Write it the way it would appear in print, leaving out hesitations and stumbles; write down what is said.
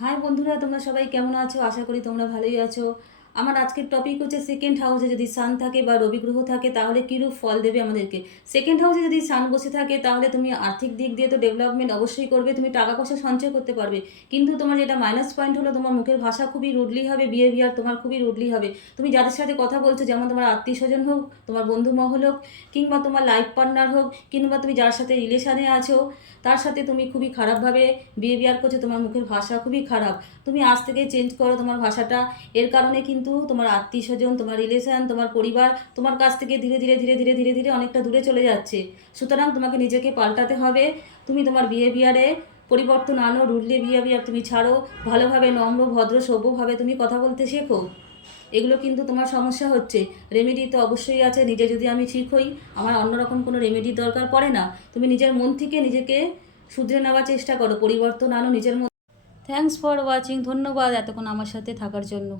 High বন্ধুরা, তোমরা সবাই কেমন আছো? আশা করি তোমরা ভালোই আছো। আমার আজকের টপিক হচ্ছে সেকেন্ড হাউসে যদি সান থাকে বা রবি গ্রহ থাকে তাহলে কীরূপ ফল দেবে আমাদেরকে। সেকেন্ড হাউসে যদি সান বসে থাকে তাহলে তুমি আর্থিক দিক দিয়ে তো ডেভেলপমেন্ট অবশ্যই করবে, তুমি টাকা পয়সা সঞ্চয় করতে পারবে। কিন্তু তোমার যেটা মাইনাস পয়েন্ট হলো, তোমার মুখের ভাষা খুবই রুডলি হবে, বিহেভিয়ার তোমার খুবই রুডলি হবে। তুমি যাদের সাথে কথা বলছো, যেমন তোমার আত্মীয় স্বজন হোক, তোমার বন্ধু মহল হোক, কিংবা তোমার লাইফ পার্টনার হোক, কিংবা তুমি যার সাথে রিলেশানে আছো তার সাথে তুমি খুবই খারাপভাবে বিহেভিয়ার করছো, তোমার মুখের ভাষা খুবই খারাপ। তুমি আজ থেকে চেঞ্জ করো তোমার ভাষাটা। এর কারণে কিন্তু তোমার আত্মীয় স্বজন, তোমার রিলেশন, তোমার পরিবার তোমার কাছ থেকে ধীরে ধীরে ধীরে ধীরে ধীরে ধীরে অনেকটা দূরে চলে যাচ্ছে। সুতরাং তোমাকে নিজেকে পাল্টাতে হবে। তুমি তোমার বিহেভিয়ারে পরিবর্তন আনো, রুডলি বিহেভিয়ার তুমি ছাড়ো, ভালোভাবে নম্র ভদ্র সভ্যভাবে তুমি কথা বলতে শেখো। এগুলো কিন্তু তোমার সমস্যা হচ্ছে। রেমেডি তো অবশ্যই আছে, নিজে যদি আমি ঠিক হই আমার অন্যরকম কোনো রেমেডির দরকার পড়ে না। তুমি নিজের মন থেকে নিজেকে শুধরে নেওয়ার চেষ্টা করো, পরিবর্তন আনো নিজের মধ্যে। থ্যাঙ্কস ফর ওয়াচিং, ধন্যবাদ এতক্ষণ আমার সাথে থাকার জন্য।